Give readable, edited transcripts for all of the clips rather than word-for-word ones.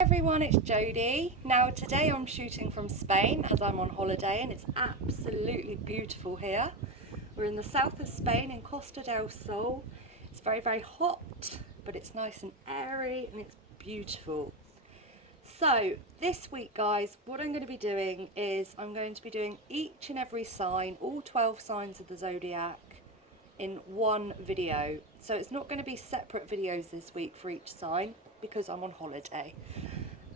Everyone, it's Jodie. Now today I'm shooting from Spain as I'm on holiday and it's absolutely beautiful here. We're in the south of Spain in Costa del Sol. It's very hot, but it's nice and airy and it's beautiful. So this week guys, what I'm going to be doing is I'm going to be doing each and every sign, all 12 signs of the zodiac in one video. So it's not going to be separate videos this week for each sign because I'm on holiday.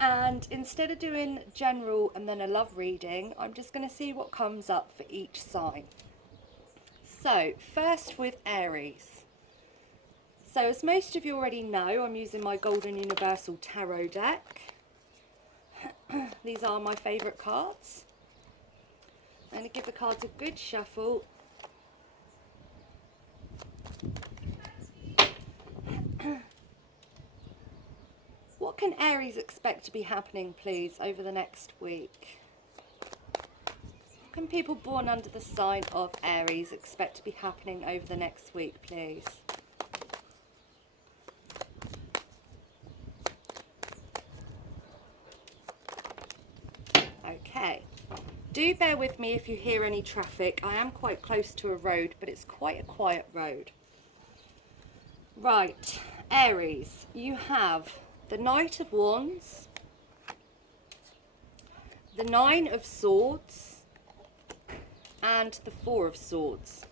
And instead of doing general and then a love reading, I'm just going to see what comes up for each sign. So first with Aries. So as most of you already know, I'm using my Golden Universal Tarot deck. These are my favourite cards. I'm going to give the cards a good shuffle. What can Aries expect to be happening, please, over the next week? What can people born under the sign of Aries expect to be happening over the next week, please? Okay. Do bear with me if you hear any traffic. I am quite close to a road, but it's quite a quiet road. Right, Aries, you have the Knight of Wands, the Nine of Swords, and the Four of Swords.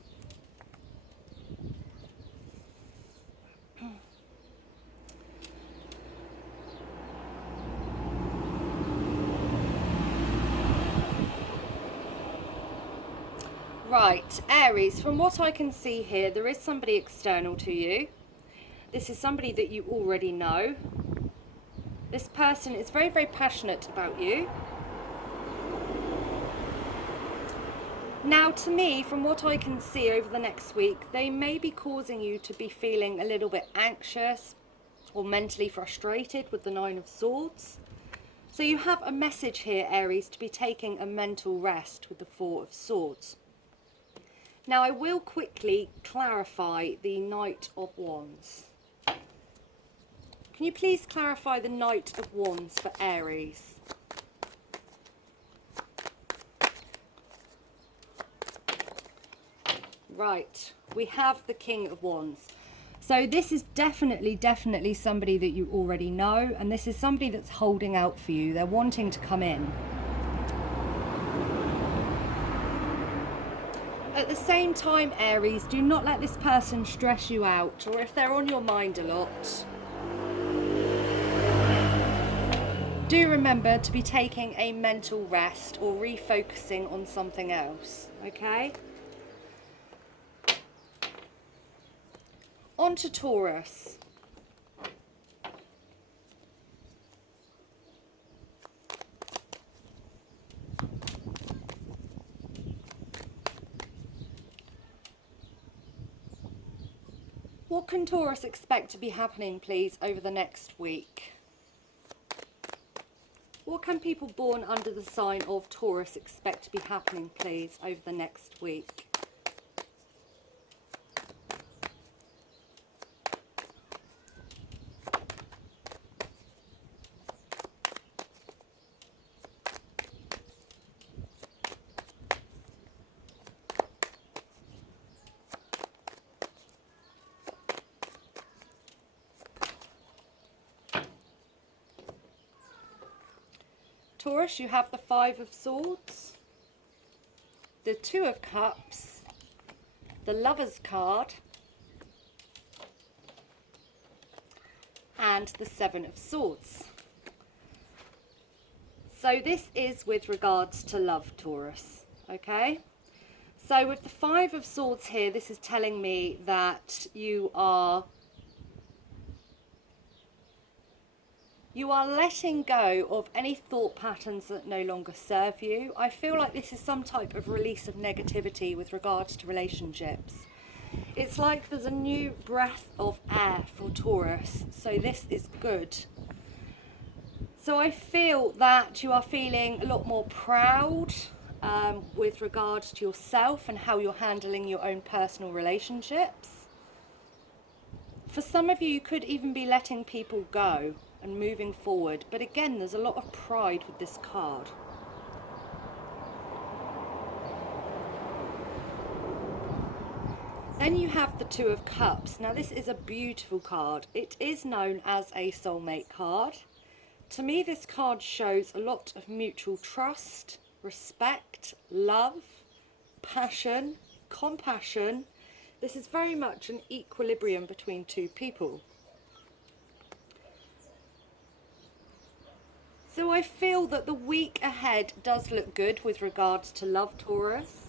Right, Aries, from what I can see here, there is somebody external to you. This is somebody that you already know. This person is very passionate about you. Now, to me, from what I can see over the next week, they may be causing you to be feeling a little bit anxious or mentally frustrated with the Nine of Swords. So you have a message here, Aries, to be taking a mental rest with the Four of Swords. Now, I will quickly clarify the Knight of Wands. Can you please clarify the Knight of Wands for Aries? Right, we have the King of Wands. So this is definitely somebody that you already know, and this is somebody that's holding out for you. They're wanting to come in. At the same time, Aries, do not let this person stress you out, or if they're on your mind a lot, do remember to be taking a mental rest or refocusing on something else, okay? On to Taurus. What can Taurus expect to be happening, please, over the next week? What can people born under the sign of Taurus expect to be happening, please, over the next week? Taurus, you have the Five of Swords, the Two of Cups, the Lover's card, and the Seven of Swords. So this is with regards to love, Taurus, okay? So with the Five of Swords here, this is telling me that you are letting go of any thought patterns that no longer serve you. I feel like this is some type of release of negativity with regards to relationships. It's like there's a new breath of air for Taurus, so this is good. So I feel that you are feeling a lot more proud with regards to yourself and how you're handling your own personal relationships. For some of you, you could even be letting people go. and moving forward. But again, there's a lot of pride with this card. Then you have the Two of Cups. Now this is a beautiful card. It is known as a soulmate card. To me, this card shows a lot of mutual trust, respect, love, passion, compassion. This is very much an equilibrium between two people. So I feel that the week ahead does look good with regards to love, Taurus.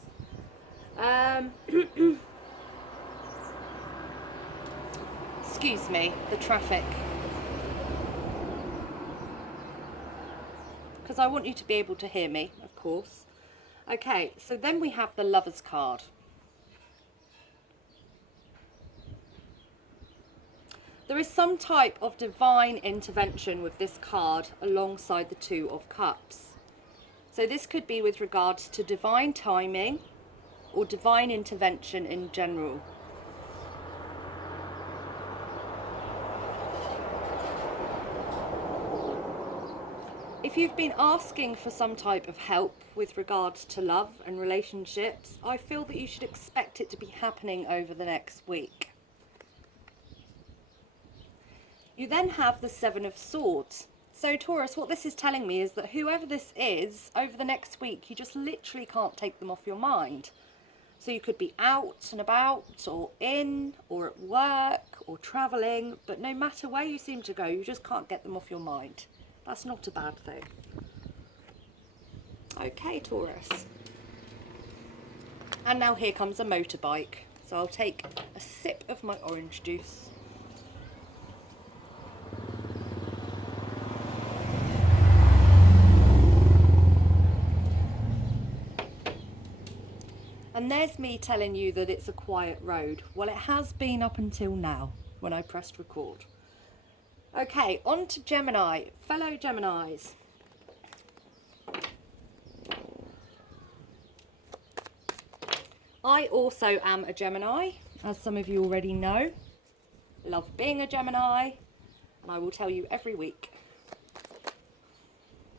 Excuse me, the traffic. Because I want you to be able to hear me, of course. Okay, so then we have the Lovers card. There is some type of divine intervention with this card alongside the Two of Cups. So this could be with regards to divine timing or divine intervention in general. If you've been asking for some type of help with regards to love and relationships, I feel that you should expect it to be happening over the next week. You then have the Seven of Swords. So Taurus, what this is telling me is that whoever this is, over the next week, you just literally can't take them off your mind. So you could be out and about, or in, or at work, or travelling, but no matter where you seem to go, you just can't get them off your mind. That's not a bad thing. Okay, Taurus. And now here comes a motorbike. So I'll take a sip of my orange juice. And there's me telling you that it's a quiet road. Well, it has been up until now when I pressed record. Okay, on to Gemini. Fellow Geminis. I also am a Gemini, as some of you already know. Love being a Gemini, and I will tell you every week.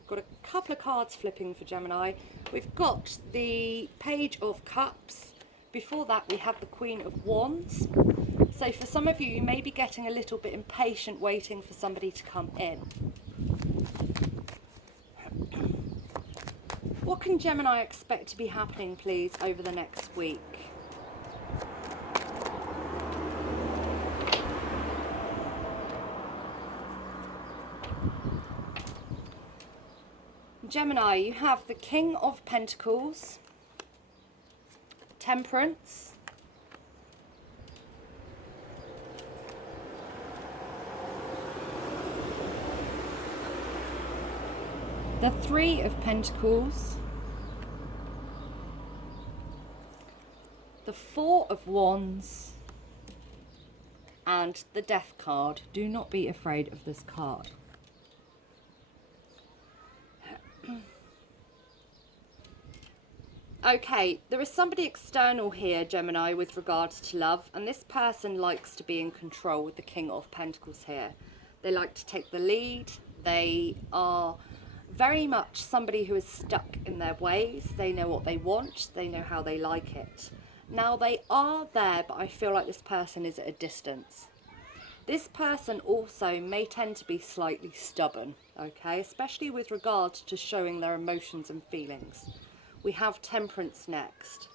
Got a couple of cards flipping for Gemini. We've got the Page of Cups. Before that, we have the Queen of Wands. So for some of you, you may be getting a little bit impatient waiting for somebody to come in. What can Gemini expect to be happening, please, over the next week? Gemini, you have the King of Pentacles, Temperance, the Three of Pentacles, the Four of Wands, and the Death card. Do not be afraid of this card. Okay, there is somebody external here, Gemini, with regards to love, and this person likes to be in control with the King of Pentacles here. They like to take the lead. They are very much somebody who is stuck in their ways. They know what they want. They know how they like it. Now, they are there, but I feel like this person is at a distance. This person also may tend to be slightly stubborn, okay, especially with regards to showing their emotions and feelings. We have Temperance next.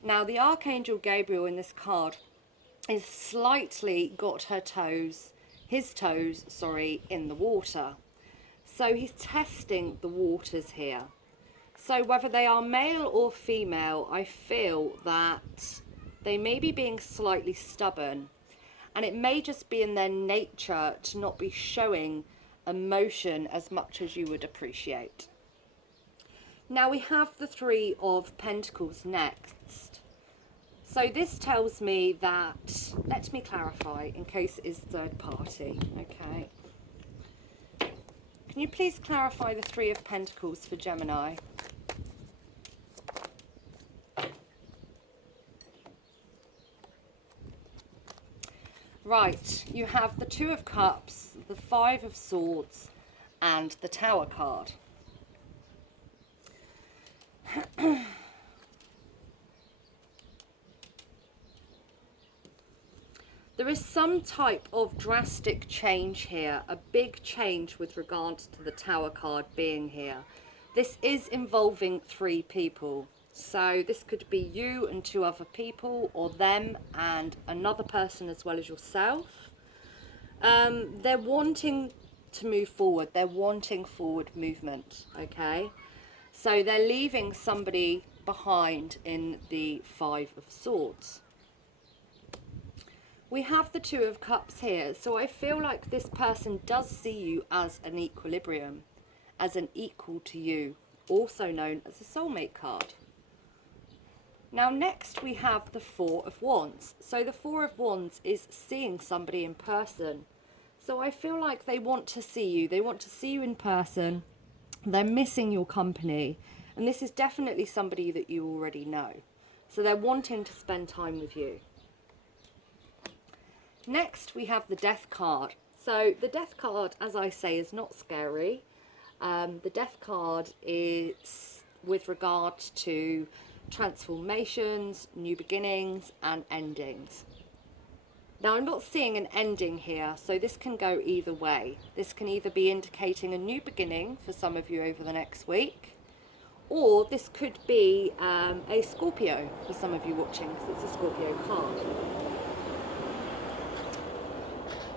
Now, the Archangel Gabriel in this card is slightly got his toes, in the water. So he's testing the waters here. So whether they are male or female, I feel that they may be being slightly stubborn, and it may just be in their nature to not be showing emotion as much as you would appreciate. Now we have the Three of Pentacles next. So this tells me that, let me clarify in case it is third party, okay. Can you please clarify the Three of Pentacles for Gemini? Right, you have the Two of Cups, the Five of Swords, and the Tower card. There is some type of drastic change here, a big change with regards to the Tower card being here. This is involving 3 people. So this could be you and 2 other people, or them and another person as well as yourself. They're wanting to move forward. They're wanting forward movement, okay? So they're leaving somebody behind in the Five of Swords. We have the Two of Cups here, so I feel like this person does see you as an equilibrium, as an equal to you, also known as a soulmate card. Now next we have the Four of Wands. So the Four of Wands is seeing somebody in person. So I feel like they want to see you. They want to see you in person. They're missing your company. And this is definitely somebody that you already know. So they're wanting to spend time with you. Next we have the Death card. So the Death card, as I say, is not scary. The Death card is with regard to transformations, new beginnings and endings. Now I'm not seeing an ending here, so this can go either way. This can either be indicating a new beginning for some of you over the next week, or this could be a Scorpio for some of you watching, because it's a Scorpio card.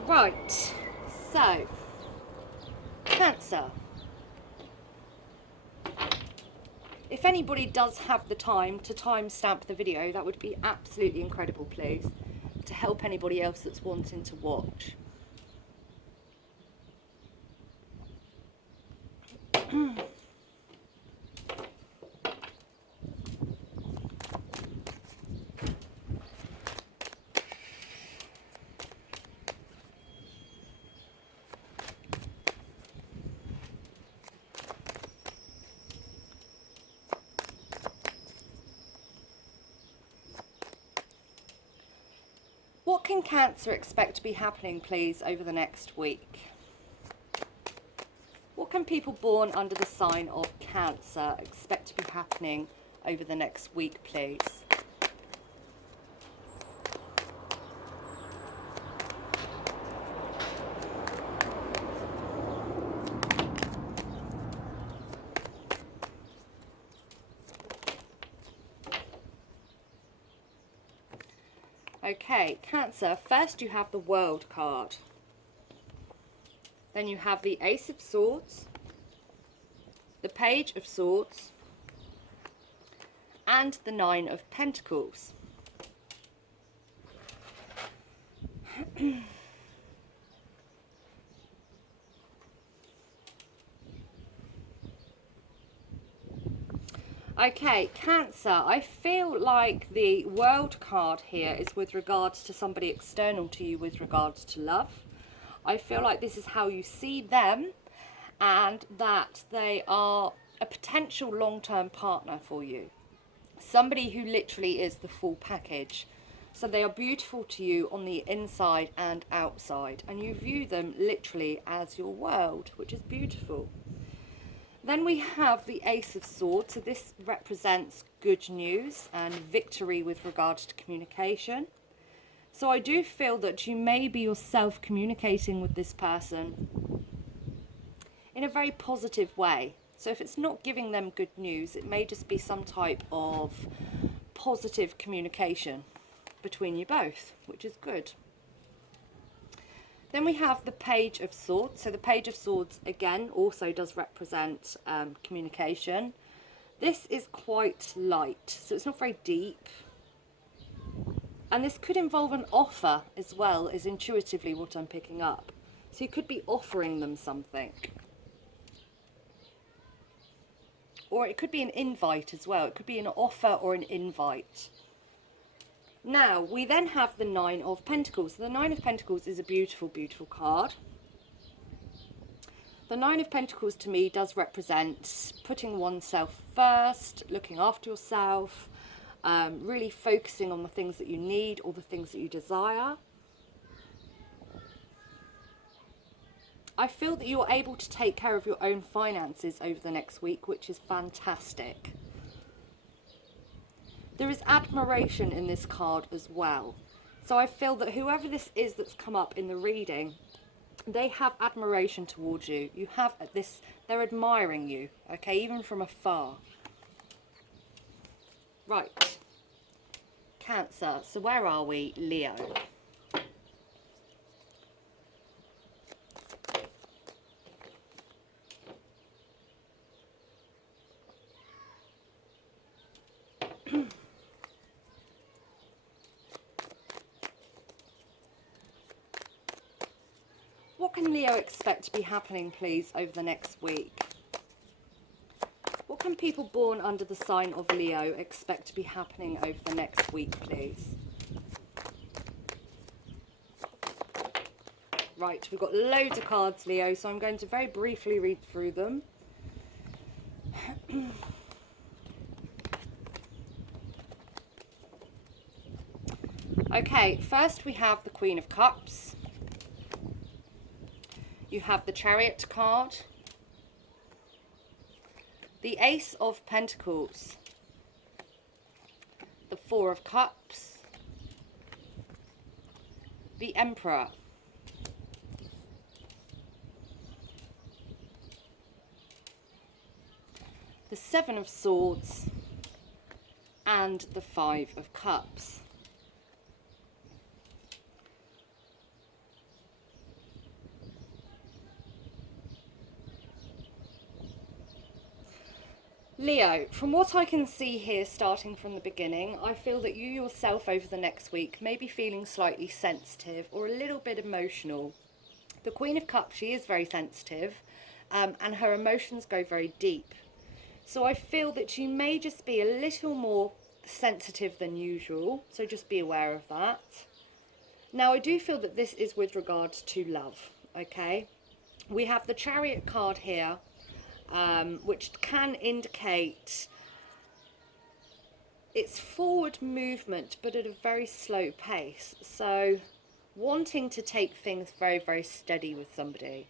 Right, so Cancer. If anybody does have the time to timestamp the video, that would be absolutely incredible, please, to help anybody else that's wanting to watch. What can Cancer expect to be happening, please, over the next week? What can people born under the sign of Cancer expect to be happening over the next week, please? Okay, Cancer, first you have the World card. Then you have the Ace of Swords, the Page of Swords, and the Nine of Pentacles. Okay, Cancer, I feel like the World card here is with regards to somebody external to you with regards to love. I feel like this is how you see them, and that they are a potential long-term partner for you. Somebody who literally is the full package. So they are beautiful to you on the inside and outside, and you view them literally as your world, which is beautiful. Then we have the Ace of Swords. So this represents good news and victory with regards to communication. So I do feel that you may be yourself communicating with this person in a very positive way. So if it's not giving them good news, it may just be some type of positive communication between you both, which is good. Then we have the Page of Swords. So the Page of Swords, again, also does represent communication. This is quite light, so it's not very deep. And this could involve an offer as well, is intuitively what I'm picking up. So you could be offering them something. Or it could be an invite as well. It could be an offer or an invite. Now, we then have the Nine of Pentacles. So the Nine of Pentacles is a beautiful, beautiful card. The Nine of Pentacles to me does represent putting oneself first, looking after yourself, really focusing on the things that you need or the things that you desire. I feel that you're able to take care of your own finances over the next week, which is fantastic. There is admiration in this card as well. So I feel that whoever this is that's come up in the reading, they have admiration towards you. You have this, they're admiring you, okay, even from afar. Right. Cancer. So where are we? Leo. What can Leo expect to be happening, please, over the next week? What can people born under the sign of Leo expect to be happening over the next week, please? Right, we've got loads of cards, Leo, so I'm going to very briefly read through them. Okay, first we have the Queen of Cups. You have the Chariot card, the Ace of Pentacles, the Four of Cups, the Emperor, the Seven of Swords, and the Five of Cups. Leo, from what I can see here, starting from the beginning, I feel that you yourself over the next week may be feeling slightly sensitive or a little bit emotional. The Queen of Cups, she is very sensitive, and her emotions go very deep. So I feel that you may just be a little more sensitive than usual, so just be aware of that. Now, I do feel that this is with regards to love, okay? We have the Chariot card here, which can indicate it's forward movement, but at a very slow pace. So wanting to take things very, very steady with somebody.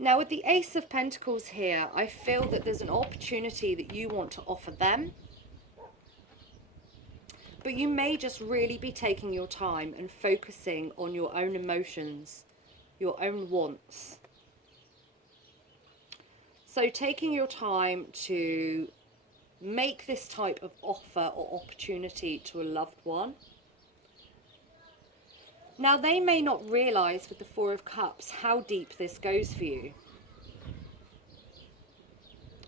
Now with the Ace of Pentacles here, I feel that there's an opportunity that you want to offer them. But you may just really be taking your time and focusing on your own emotions, your own wants. So taking your time to make this type of offer or opportunity to a loved one. Now they may not realise with the Four of Cups how deep this goes for you.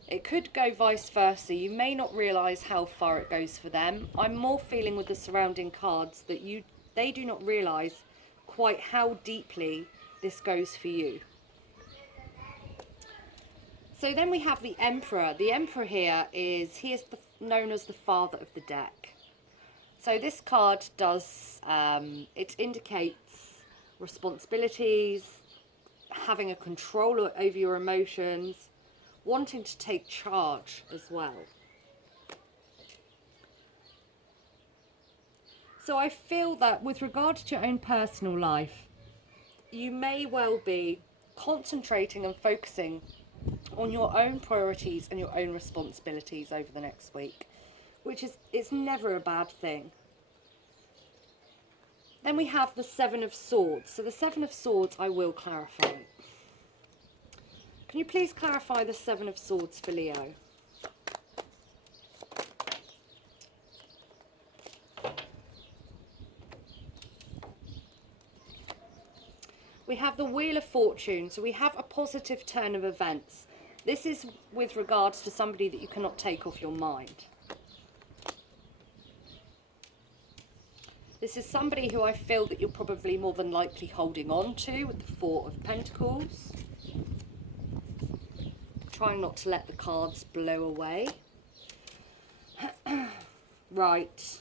It could go vice versa. You may not realise how far it goes for them. I'm more feeling with the surrounding cards that they do not realise quite how deeply this goes for you. So then we have the Emperor. The Emperor here is known as the father of the deck. So this card does, it indicates responsibilities, having a control over your emotions, wanting to take charge as well. So I feel that with regard to your own personal life, you may well be concentrating and focusing on your own priorities and your own responsibilities over the next week, which is, it's never a bad thing. Then we have the Seven of Swords. So the Seven of Swords I will clarify. Can you please clarify the Seven of Swords for Leo? We have the Wheel of Fortune. So we have a positive turn of events. This is with regards to somebody that you cannot take off your mind. This is somebody who I feel that you're probably more than likely holding on to with the Four of Pentacles. Trying not to let the cards blow away. Right.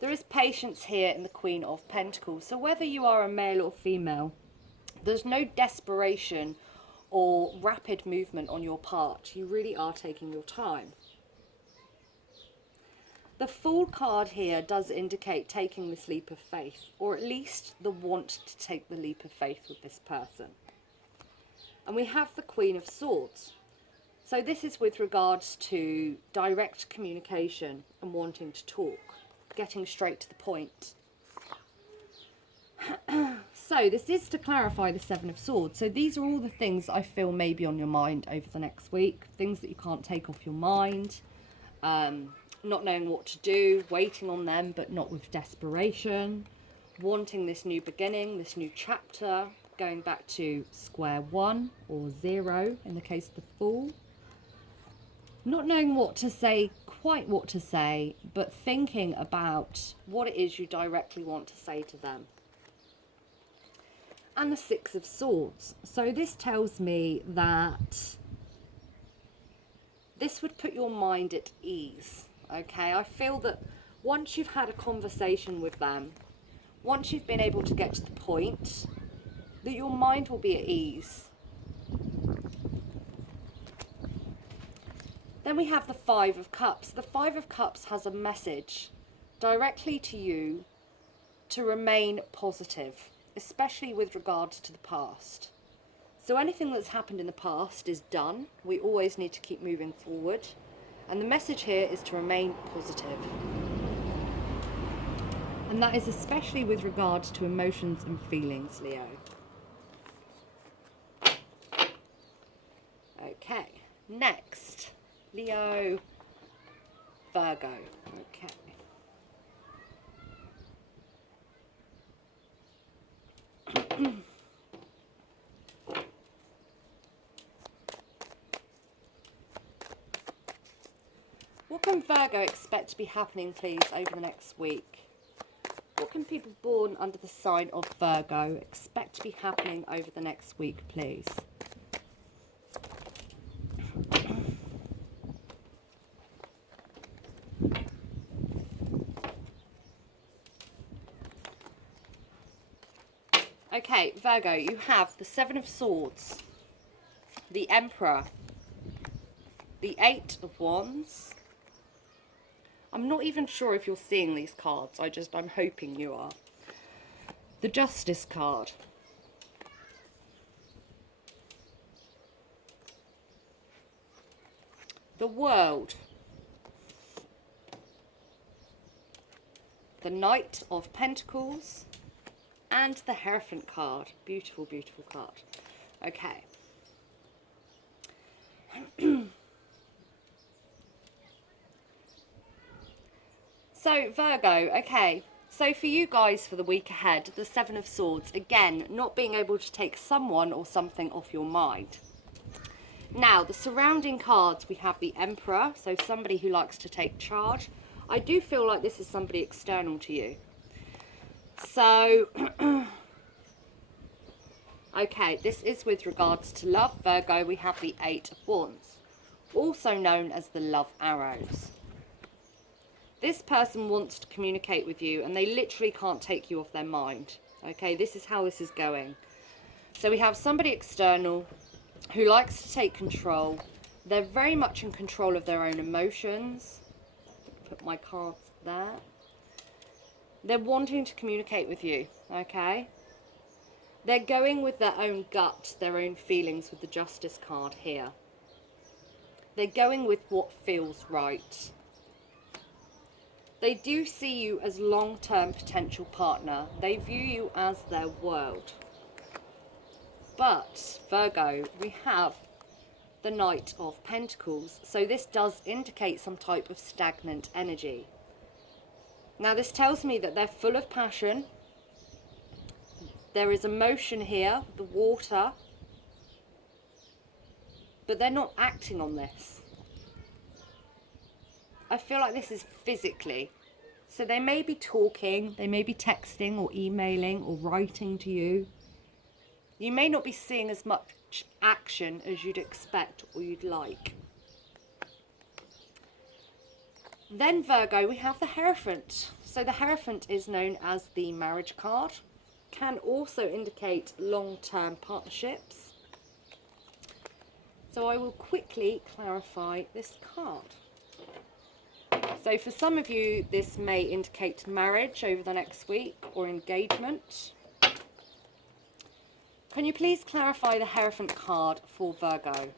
There is patience here in the Queen of Pentacles. So whether you are a male or female, there's no desperation or rapid movement on your part. You really are taking your time. The Fool card here does indicate taking this leap of faith, or at least the want to take the leap of faith with this person. And we have the Queen of Swords. So this is with regards to direct communication and wanting to talk, getting straight to the point. So this is to clarify the Seven of Swords. So these are all the things I feel may be on your mind over the next week. Things that you can't take off your mind. Not knowing what to do, waiting on them but not with desperation. Wanting this new beginning, this new chapter. Going back to square one or zero in the case of the Fool. Not knowing what to say, quite what to say, but thinking about what it is you directly want to say to them. And the Six of Swords. So this tells me that this would put your mind at ease. Okay, I feel that once you've had a conversation with them, once you've been able to get to the point, that your mind will be at ease. Then we have the Five of Cups. The Five of Cups has a message directly to you to remain positive, especially with regards to the past. So anything that's happened in the past is done. We always need to keep moving forward. And the message here is to remain positive. And that is especially with regards to emotions and feelings, Leo. Okay, next, Leo, Virgo. Okay. What can Virgo expect to be happening, please, over the next week? What can people born under the sign of Virgo expect to be happening over the next week, please? Okay, Virgo, you have the Seven of Swords, the Emperor, the Eight of Wands. I'm not even sure if you're seeing these cards, I'm hoping you are. The Justice card. The World. The Knight of Pentacles. And the Hierophant card. Beautiful, beautiful card. Okay. So, Virgo, okay. So for you guys for the week ahead, the Seven of Swords, again, not being able to take someone or something off your mind. Now, the surrounding cards, we have the Emperor, so somebody who likes to take charge. I do feel like this is somebody external to you. So, okay, this is with regards to love. Virgo, we have the Eight of Wands, also known as the Love Arrows. This person wants to communicate with you and they literally can't take you off their mind. Okay, this is how this is going. So we have somebody external who likes to take control. They're very much in control of their own emotions. Put my cards there. They're wanting to communicate with you, okay? They're going with their own gut, their own feelings with the Justice card here. They're going with what feels right. They do see you as long-term potential partner. They view you as their world. But, Virgo, we have the Knight of Pentacles. So this does indicate some type of stagnant energy. Now this tells me that they're full of passion. There is emotion here, the water. But they're not acting on this. I feel like this is physically. So they may be talking, they may be texting or emailing or writing to you. You may not be seeing as much action as you'd expect or you'd like. Then Virgo, we have the Hierophant. So the Hierophant is known as the marriage card. Can also indicate long-term partnerships. So I will quickly clarify this card. So for some of you, this may indicate marriage over the next week or engagement. Can you please clarify the Hierophant card for Virgo?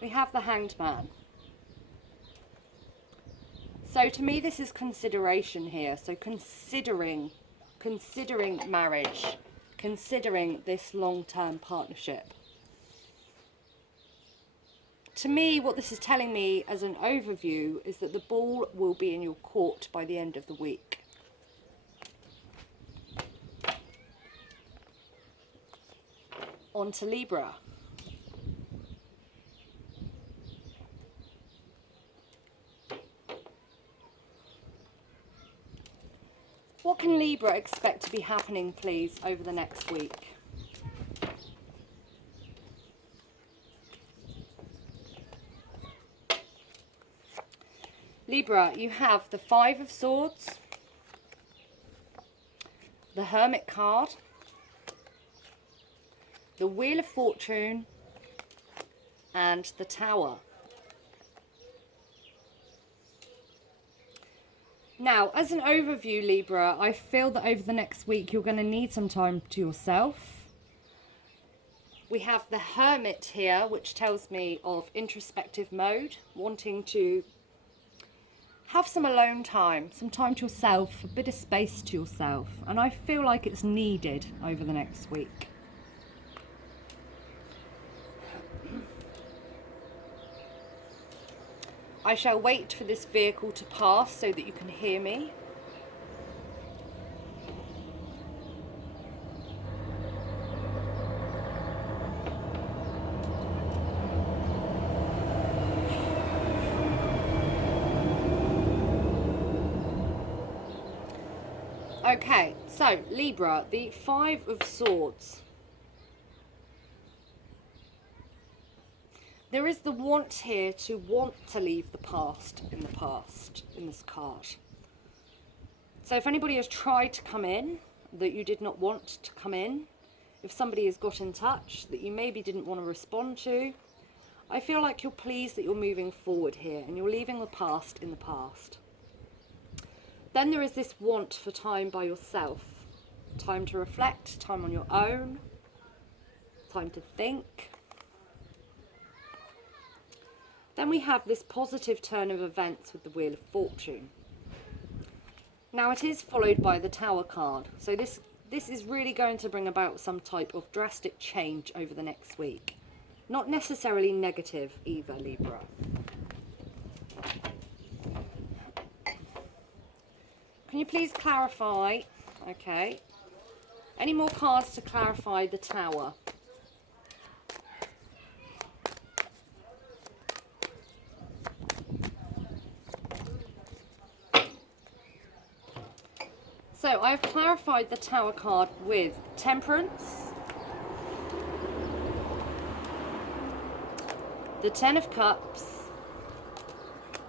We have the Hanged Man. So to me this is consideration here. So considering marriage, considering this long-term partnership. To me, what this is telling me as an overview is that the ball will be in your court by the end of the week. On to Libra. What can Libra expect to be happening, please, over the next week? Libra, you have the Five of Swords, the Hermit card, the Wheel of Fortune, and the Tower. Now, as an overview, Libra, I feel that over the next week you're going to need some time to yourself. We have the Hermit here, which tells me of introspective mode, wanting to have some alone time, some time to yourself, a bit of space to yourself. And I feel like it's needed over the next week. I shall wait for this vehicle to pass so that you can hear me. Okay, so Libra, the Five of Swords. There is the want here to want to leave the past in this card. So if anybody has tried to come in that you did not want to come in, if somebody has got in touch that you maybe didn't want to respond to, I feel like you're pleased that you're moving forward here and you're leaving the past in the past. Then there is this want for time by yourself, time to reflect, time on your own, time to think. Then we have this positive turn of events with the Wheel of Fortune. Now it is followed by the Tower card, so this is really going to bring about some type of drastic change over the next week. Not necessarily negative either, Libra. Can you please clarify, okay, any more cards to clarify the Tower? So I have clarified the Tower card with Temperance, the Ten of Cups,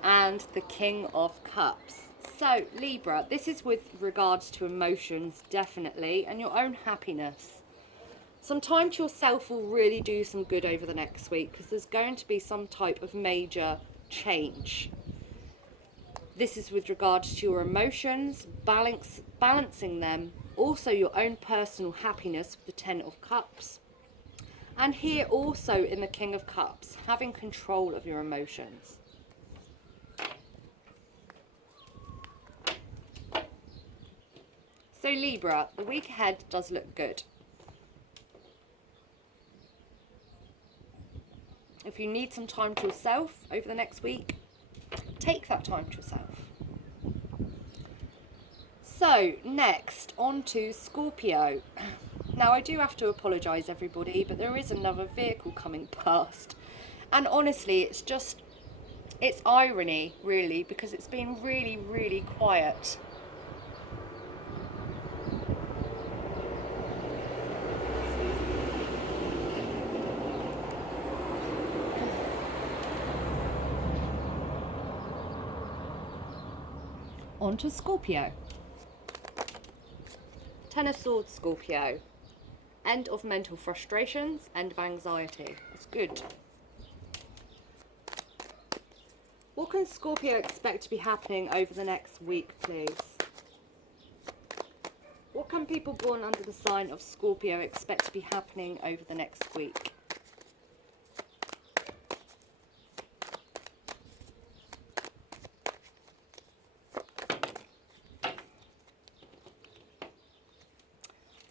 and the King of Cups. So Libra, this is with regards to emotions, definitely, and your own happiness. Some time to yourself will really do some good over the next week because there's going to be some type of major change. This is with regards to your emotions, balancing them, also your own personal happiness with the Ten of Cups. And here also in the King of Cups, having control of your emotions. So Libra, the week ahead does look good. If you need some time to yourself over the next week, take that time to yourself. So next, on to Scorpio. Now I do have to apologise everybody, but there is another vehicle coming past. And honestly, it's irony really, because it's been really, really quiet. On to Scorpio. Ten of Swords, Scorpio. End of mental frustrations, end of anxiety. It's good. What can Scorpio expect to be happening over the next week, please? What can people born under the sign of Scorpio expect to be happening over the next week?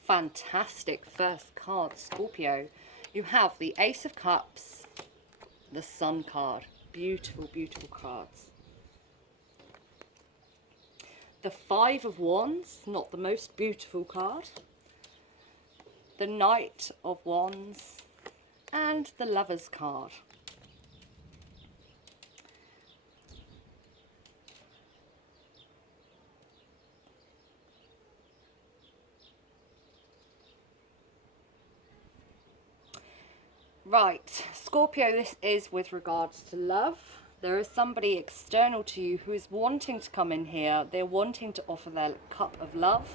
Fantastic first card, Scorpio. You have the Ace of Cups, the Sun card. Beautiful, beautiful cards. The Five of Wands, not the most beautiful card. The Knight of Wands and the Lovers card. Right, Scorpio, this is with regards to love. There is somebody external to you who is wanting to come in here. They're wanting to offer their cup of love.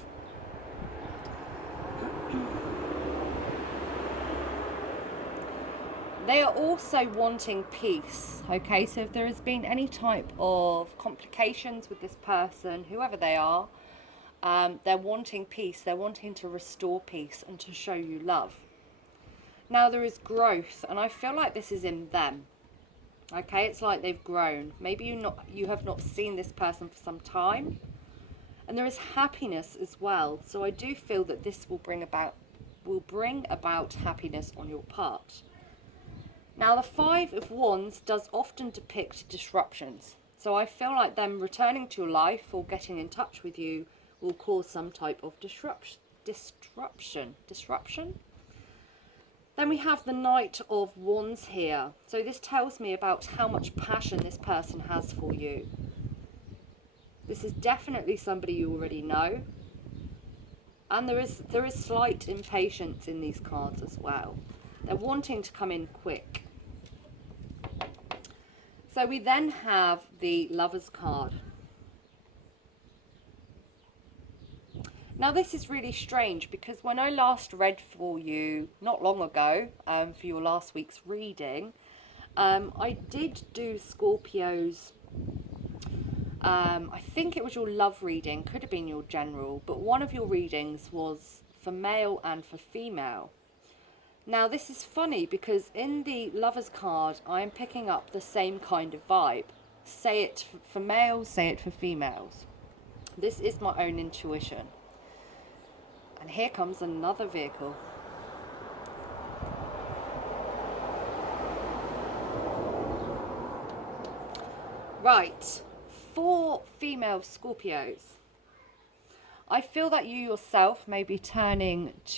They are also wanting peace, okay? So if there has been any type of complications with this person, whoever they are, they're wanting peace. They're wanting to restore peace and to show you love. Now there is growth, and I feel like this is in them. Okay, it's like they've grown. Maybe you have not seen this person for some time. And there is happiness as well. So I do feel that this will bring about happiness on your part. Now the Five of Wands does often depict disruptions. So I feel like them returning to your life or getting in touch with you will cause some type of disruption. Then we have the Knight of Wands here. So this tells me about how much passion this person has for you. This is definitely somebody you already know. And there is slight impatience in these cards as well. They're wanting to come in quick. So we then have the Lovers card. Now this is really strange because when I last read for you, not long ago, for your last week's reading, I did do Scorpio's, I think it was your love reading, could have been your general, but one of your readings was for male and for female. Now this is funny because in the Lovers card, I am picking up the same kind of vibe. Say it for males, say it for females. This is my own intuition. And here comes another vehicle. Right, for female Scorpios, I feel that you yourself may be turning